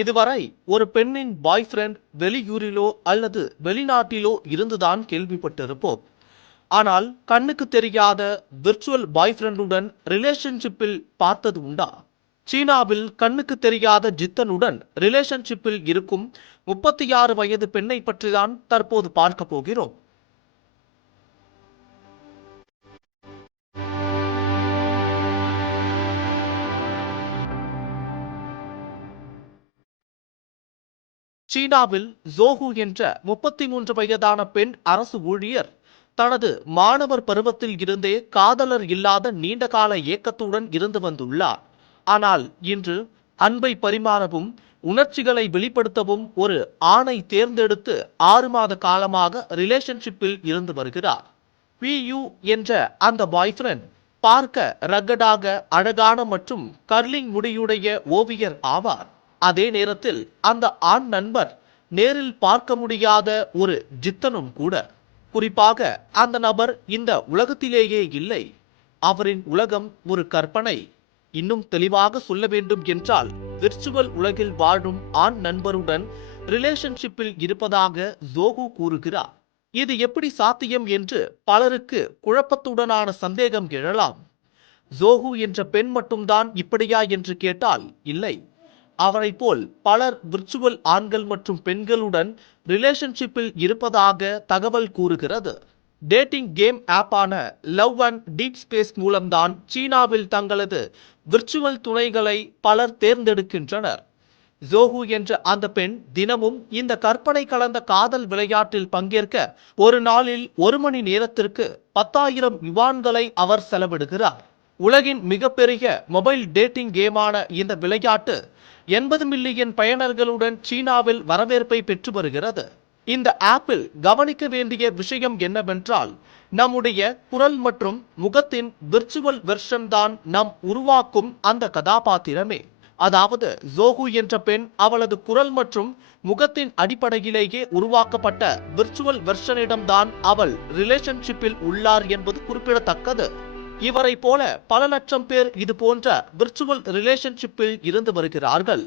இதுவரை ஒரு பெண்ணின் பாய் ஃப்ரெண்ட் வெளியூரிலோ அல்லது வெளிநாட்டிலோ இருந்துதான் கேள்விப்பட்டிருப்போம். ஆனால் கண்ணுக்கு தெரியாத விர்ச்சுவல் பாய் ஃப்ரெண்டுடன் ரிலேஷன்ஷிப்பில் பார்த்தது உண்டா? சீனாவில் கண்ணுக்கு தெரியாத ஜித்தனுடன் ரிலேஷன்ஷிப்பில் இருக்கும் 36 வயது பெண்ணை பற்றிதான் தற்போது பார்க்க போகிறோம். சீனாவில் ஜோஹூ என்ற 33 வயதான பெண் அரசு ஊழியர் தனது மாணவர் பருவத்தில் இருந்தே காதலர் இல்லாத நீண்டகால ஏக்கத்துடன் இருந்து வந்துள்ளார். ஆனால் இன்று அன்பை பரிமாறவும் உணர்ச்சிகளை வெளிப்படுத்தவும் ஒரு ஆணை தேர்ந்தெடுத்து 6 மாத காலமாக ரிலேஷன்ஷிப்பில் இருந்து வருகிறார். பியூ என்ற அந்த பாய் ஃப்ரெண்ட் பார்க்க ரக்கடாக அழகான மற்றும் கர்லிங் முடியுடைய ஓவியர் ஆவார். அதே நேரத்தில் அந்த ஆண் நண்பர் நேரில் பார்க்க முடியாத ஒரு ஜித்தனும் கூட. குறிப்பாக அந்த நபர் இந்த உலகத்திலேயே இல்லை. அவரின் உலகம் ஒரு கற்பனை. இன்னும் தெளிவாக சொல்ல வேண்டும் என்றால், விர்ச்சுவல் உலகில் வாழும் ஆண் நண்பருடன் ரிலேஷன்ஷிப்பில் இருப்பதாக ஜோஹூ கூறுகிறார். இது எப்படி சாத்தியம் என்று பலருக்கு குழப்பத்துடனான சந்தேகம் எழலாம். ஜோஹூ என்ற பெண் மட்டும்தான் இப்படியா என்று கேட்டால் இல்லை. அவரை போல் பலர் விர்ச்சுவல் ஆண்கள் மற்றும் பெண்களுடன் ரிலேஷன்ஷிப்பில் இருப்பதாக தகவல் கூறுகிறது. டேட்டிங் கேம் ஆப்பான லவ் அண்ட் டீப் ஸ்பேஸ் மூலம்தான் சீனாவில் தங்களது விர்ச்சுவல் துணைகளை பலர் தேர்ந்தெடுக்கின்றனர். ஜோஹூ என்ற அந்த பெண் தினமும் இந்த கற்பனை கலந்த காதல் விளையாட்டில் பங்கேற்க ஒரு நாளில் 1 மணி நேரத்திற்கு 10,000 யுவான்களை அவர் செலவிடுகிறார். உலகின் மிகப்பெரிய மொபைல் டேட்டிங் கேமான இந்த விளையாட்டு 80 மில்லியன் பயனர்களுடன் சீனாவில் வரவேற்பை பெற்று வருகிறது. இந்த ஆப்பில் கவனிக்க வேண்டிய விஷயம் என்னவென்றால், நம்முடைய குரல் மற்றும் முகத்தின் விர்ச்சுவல் வெர்ஷன் தான் நாம் உருவாக்கும் அந்த கதாபாத்திரமே. அதாவது ஜோஹூ என்ற பெண் அவளது குரல் மற்றும் முகத்தின் அடிப்படையிலேயே உருவாக்கப்பட்ட விர்ச்சுவல் வெர்ஷனிடம்தான் அவள் ரிலேஷன்ஷிப்பில் உள்ளார் என்பது குறிப்பிடத்தக்கது. இவரை போல பல லட்சம் பேர் இது போன்ற விர்ச்சுவல் ரிலேஷன்ஷிப்பில் இருந்து வருகிறார்கள்.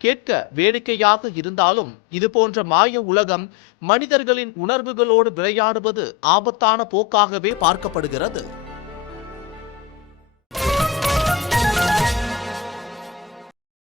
கேட்க வேடிக்கையாக இருந்தாலும் இது போன்ற மாய உலகம் மனிதர்களின் உணர்வுகளோடு விளையாடுவது ஆபத்தான போக்காகவே பார்க்கப்படுகிறது.